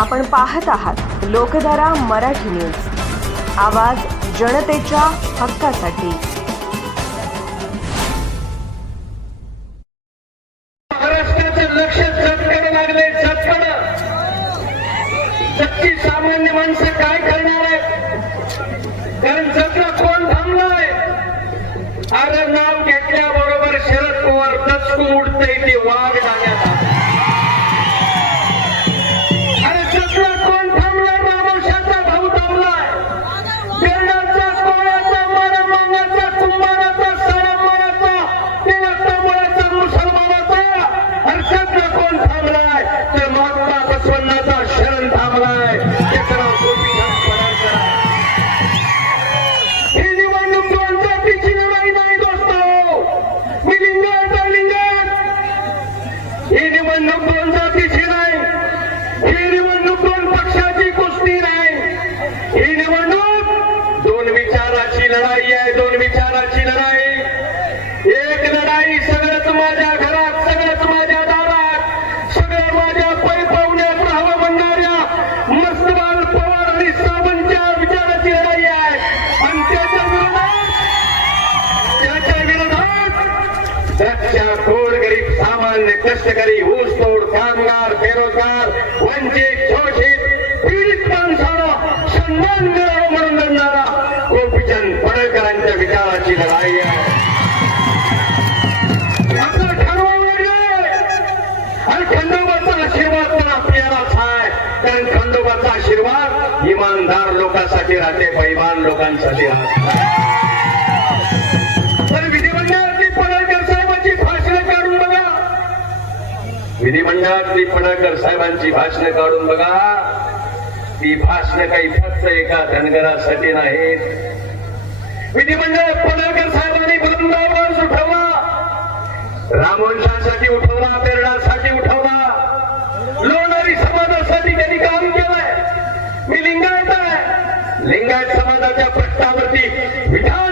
आपण पाहत आहात लोकधारा मराठी न्यूज. आवाज जनतेच्या हक्कासाठी. महाराष्ट्राचं लक्ष लागले जगची सामान्य माणसं काय करणार आहेत? कारण जगला कोण थांबलाय? अरे नाव घेतल्याबरोबर शरद पवार दचकू उठतंय ते वाघ जाण्यात कष्टकरी ऊसतोड कामगार बेरोजगार वंचित शोषित पीडित माणसाला सन्मान मिळावा म्हणून लढणारा गोपीचंद पडळकरांच्या विचाराची लढाई आहे. म्हणजे खंडोबाचा आशीर्वाद पण आपल्यालाच आहे. कारण खंडोबाचा आशीर्वाद इमानदार लोकांसाठी राहते बैमान लोकांसाठी राहते. विधिमंडळातली पणाकर साहेबांची भाषणं काढून बघा. ती भाषणं काही फक्त एका धनगरासाठी नाहीत. विधिमंडळ पणाकर साहेबांनी बुलंद आवाज उठवला रामवंशासाठी उठवला बेरडासाठी उठवला. लोणारी समाजासाठी त्यांनी काम केलंय. मी लिंगायत आहे. लिंगायत समाजाच्या पट्टावरती विठा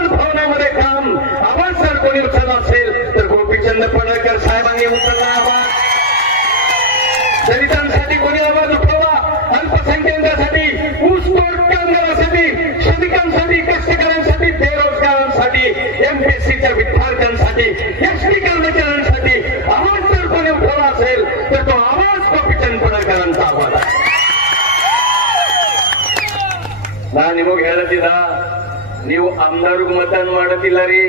एमपीएससीच्या विद्यार्थ्यांसाठी एसटी कर्मचाऱ्यांसाठी आवाज जर कोणी उठवला असेल तर तो आवाज गोपीचंद पडळकरांचा आवाज आहे ನಾ ನಿಮಗ್ ಹೇಳತ್ತಿದ ನೀವು ಅಮ್ನಾರ್ಗ್ ಮತದಾನ ಮಾಡತಿಲ್ಲ ರೀ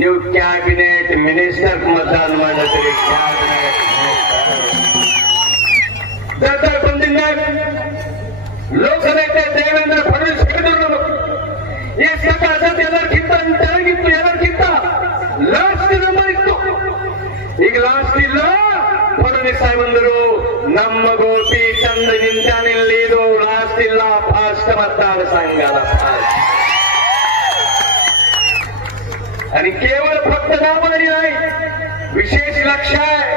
ನೀವು ಕ್ಯಾಬಿನೆಟ್ ಮಿನಿಸ್ಟರ್ ಮತದಾನ ಮಾಡತ್ತೀರಿ ಕ್ಯಾಬಿನೆಟ್ ದರ್ದಾರ್ ಬಂದಿಂದ ಲೋಕನೇತೆ ದೇವೇಂದ್ರ ಫಡ್ನವೀಸ್ ಹೇಳಿದ್ರು ಈ ಸಕಾಶ ಎಲ್ಲರಿಗಿಂತ ತೆಳಗಿತ್ತು ಎಲ್ಲರಿಗಿಂತ ಲಾಸ್ಟ್ ನಂಬರ್ ಇತ್ತು ಈಗ ಲಾಸ್ಟ್ ಇಲ್ಲ ಫಡ್ನವೀಸ್ ಸಾಹೇಬಂದರು ನಮ್ಮ ಗೋಪಿ ಚಂದ ನಿಂತಾನಿಲ್ಲ ಇದು ಲಾಸ್ಟ್ ಇಲ್ಲ ಫಾಸ್ಟ್ मतदार संघाला आणि केवळ फक्त नावानी नाही विशेष लक्ष आहे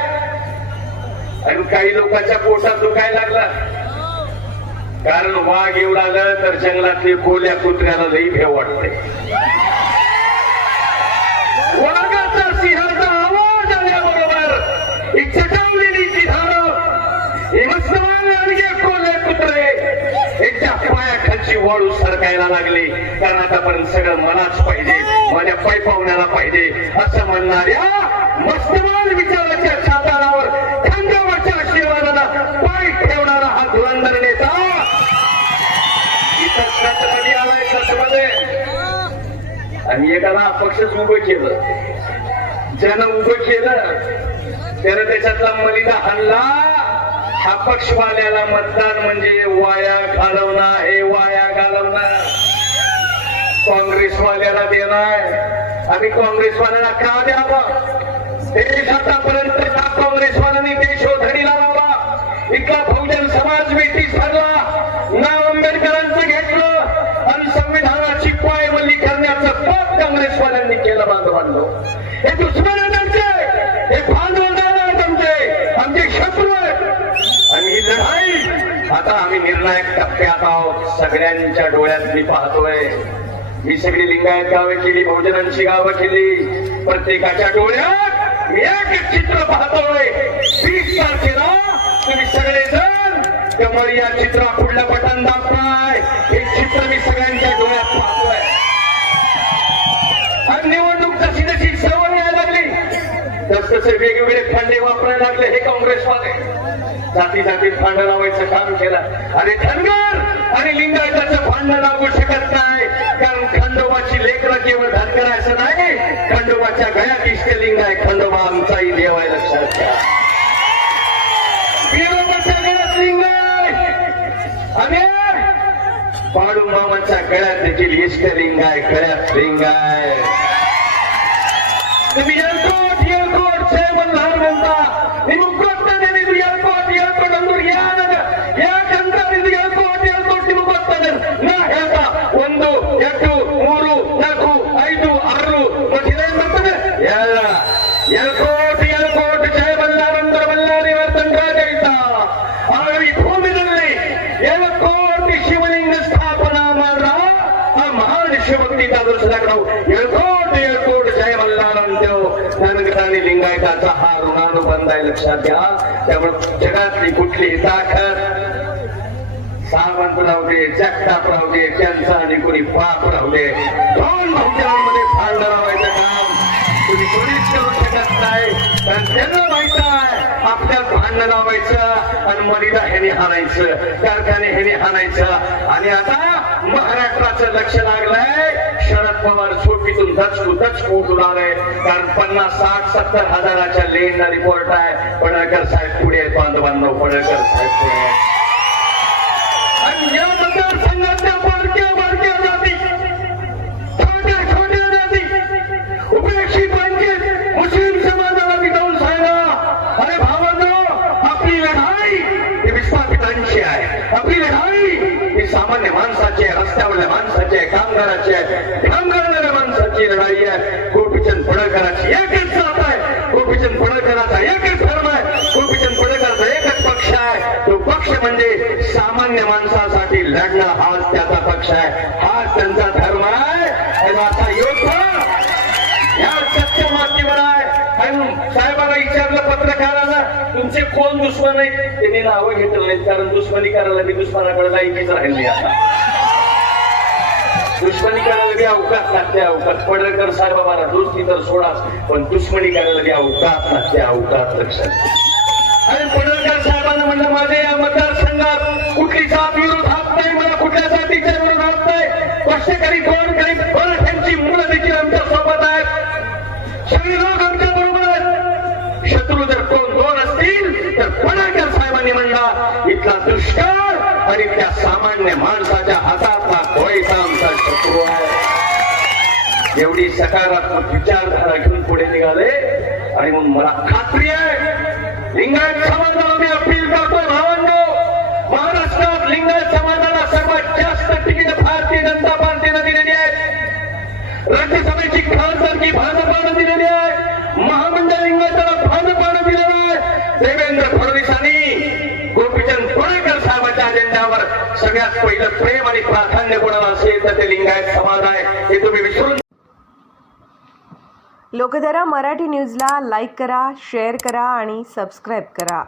आणि काही लोकांच्या पोटात दुखायला लागला कारण वाघ एवढा आलं तर जंगलातले कोल्या कुत्र्याला लई भेव वाटते. वाघाचा सिंहाचा आवाज आल्याबरोबर ही चटावलेली ती कुत्रे यांच्या पायाखालची वाळू सरकायला लागली. कारण आतापर्यंत सगळं मलाच पाहिजे माझ्या पाय पाहिजे असं म्हणणाऱ्या मस्तमान विचाराच्या सातारावर खंडावरच्या आणि एकाला अपक्षच उभं केलं. ज्यानं उभं केलं त्यानं त्याच्यातला मलिदा हल्ला. हा पक्षवाल्याला मतदान म्हणजे वाया घालवणार हे वाया घालवणार काँग्रेसवाल्याला देणार आणि काँग्रेसवाल्याला का द्यावं? देश आतापर्यंत या देश शोधणीला लावा. इथला बहुजन समाज ब्रिटिश पाप काँग्रेसवाल्यांनी केलं बांधवांनो हे दुश्मन आहेत आमचे. हे भांडवलदार आहेत आमचे. आमचे शत्रू आहेत. आणि ही लढाई आता आम्ही निर्णायक टप्प्यात आहोत. सगळ्यांच्या डोळ्यात मी पाहतोय. मी सगळी लिंगायत गावं केली बहुजनांची गावं केली. प्रत्येकाच्या डोळ्यात मी एक चित्र पाहतोय. वीस तारखेला तुम्ही सगळेजण त्यामुळे या चित्रा पुढलं बटन दाखवाय. हे चित्र मी सगळ्यांनी तस वेगवेगळे फंडे वापरायला लागले हे काँग्रेसवाले. जाती जातीत फांड लावायचं काम केलं. आणि धनगर आणि लिंगायताचं फांड लागू शकत नाही. कारण खंडोबाची लेकरं केवळ धनगर असं नाही खंडोबाच्या गळ्यात इष्टलिंग आहे खंडोबा आमचाही देव आहे लक्षात घ्या विरोबाच्या गळ्यात लिंग आणि बाळूमामाच्या गळ्यात देखील इष्टलिंग आहे गळ्यात लिंग आहे तुम्ही लिंगायताचा हा ऋणानुबंध आहे लक्षात घ्या त्यामुळे जगातली कुठली ताकद सावंत राहू जगताप राहू त्यांचा आणि कोणी पाप दोन भाऊजांमध्ये काम करू शकत नाही कारण त्यांना माहीत आहे भांडण लावायचं आणि मरीला ह्याने हाणायचं कारखाने ह्याने हाणायचं आणि आता महाराष्ट्राचं लक्ष लागलं पवार झोपीतून धचकू धचकू उठू आलंय कारण पन्नास साठ सत्तर हजाराच्या लेनला रिपोर्ट आहे. पडळकर साहेब पुढे आहेत बांधवांनो पडळकर साहेब पुढे करणाऱ्या माणसाची लढाई आहे. गोपीचंद पडळकराची एकच जात आहे. गोपीचंद पडळकराचा एकच धर्म आहे. गोपीचंद पडळकरांचा एकच पक्ष आहे. तो पक्ष म्हणजे सामान्य माणसासाठी लढणं हाच त्याचा पक्ष आहे. हाच त्यांचा धर्म आहे. आणि आता योद्धा या सत्य मातीवर आहे. साहेबांना विचारलं पत्रकाराला तुमचे कोण दुश्मन आहेत? त्यांनी नावं घेतलं नाहीत कारण दुश्मनी करायला मी दुश्मनाकडे लायकीच राहिली आता दुश्मनी करायला बी अवकाश लागते अवकाश. पडळकर साहेबाबाला दोस्ती तर सोडा पण दुश्मनी करायला बी अवकाश लागते अवकाश लक्षात. आणि पडळकर साहेबांना म्हणलं माझ्या या मतदारसंघात कुठली जात विरोधात नाही मला कुठल्या जातीच्या विरोधात नाही. कष्टकरी कोण करीत मराठ्यांची मुलं देखील आमच्यासोबत आहेत. सगळे लोक आमच्या बरोबर आहेत. शत्रू जर कोण दोन असतील तर पडळकर साहेबांनी म्हणला इथला दुष्काळ त्या सामान्य माणसाच्या हातातला कोयता आमचा शत्रू आहे. एवढी सकारात्मक विचारधारा घेऊन पुढे निघाले. आणि मग मला खात्री आहे लिंगायत समाजाला मी अपील करतो भावांनो महाराष्ट्रात लिंगायत समाजाला सर्वात जास्त तिकीट भारतीय जनता पार्टीनं दिलेली आहेत राज्यसभेची खासदारकी भाजपानं दिलेली आहे. महामंडळ लिंगायताला भाजपानं दिलेलं आहे. देवेंद्र सगळ्यात पहिलं प्रेम आणि प्राधान्य कोणाला असेल तर ते लिंगायत समाज आहे हे तुम्ही विसरून लोकधारा मराठी न्यूजला लाईक करा शेअर करा आणि सबस्क्राईब करा.